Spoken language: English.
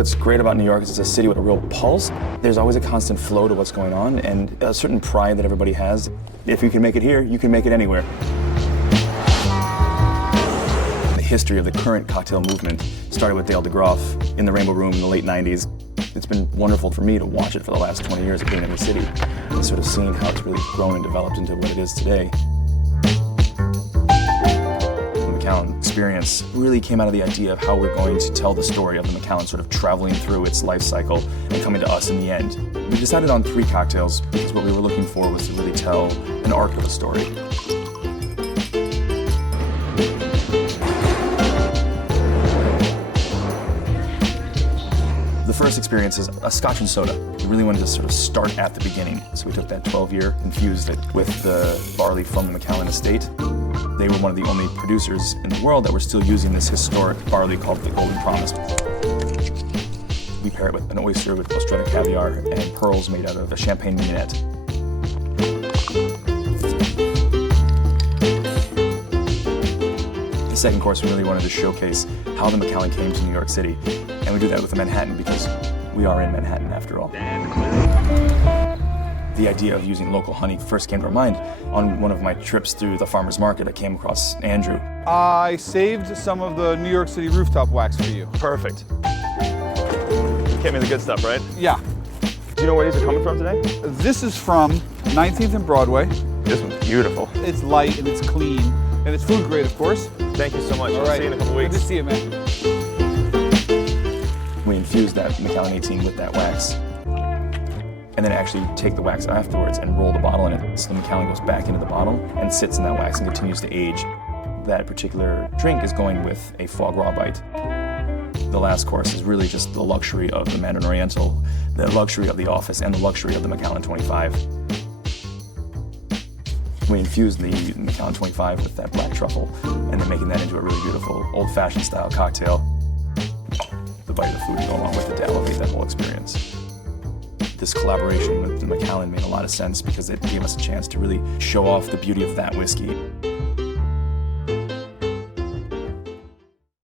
What's great about New York is it's a city with a real pulse. There's always a constant flow to what's going on and a certain pride that everybody has. If you can make it here, you can make it anywhere. The history of the current cocktail movement started with Dale DeGroff in the Rainbow Room in the late 90s. It's been wonderful for me to watch it for the last 20 years of being in the city and sort of seeing how it's really grown and developed into what it is today. The Macallan experience really came out of the idea of how we're going to tell the story of the Macallan sort of traveling through its life cycle and coming to us in the end. We decided on 3 cocktails because what we were looking for was to really tell an arc of a story. The first experience is a scotch and soda. We really wanted to sort of start at the beginning. So we took that 12-year, infused it with the barley from the Macallan estate. They were one of the only producers in the world that were still using this historic barley called the Golden Promise. We pair it with an oyster with Ostretta caviar and pearls made out of a champagne mignonette. The second course, we really wanted to showcase how the Macallan came to New York City. And we do that with the Manhattan because we are in Manhattan after all. The idea of using local honey first came to our mind. On one of my trips through the farmer's market, I came across Andrew. I saved some of the New York City rooftop wax for you. Perfect. You came in the good stuff, right? Yeah. Do you know where these are coming from today? This is from 19th and Broadway. This one's beautiful. It's light and it's clean. And it's food grade, of course. Thank you so much. All I'll right. see you in a couple weeks. Good to see you, man. We infused that Macallan 18 with that wax, and then actually take the wax afterwards and roll the bottle in it. So the Macallan goes back into the bottle and sits in that wax and continues to age. That particular drink is going with a foie gras bite. The last course is really just the luxury of the Mandarin Oriental, the luxury of the office, and the luxury of the Macallan 25. We infused the Macallan 25 with that black truffle, and then making that into a really beautiful old-fashioned style cocktail. The bite of the food to go along with it to elevate that whole experience. This collaboration with the Macallan made a lot of sense because it gave us a chance to really show off the beauty of that whiskey.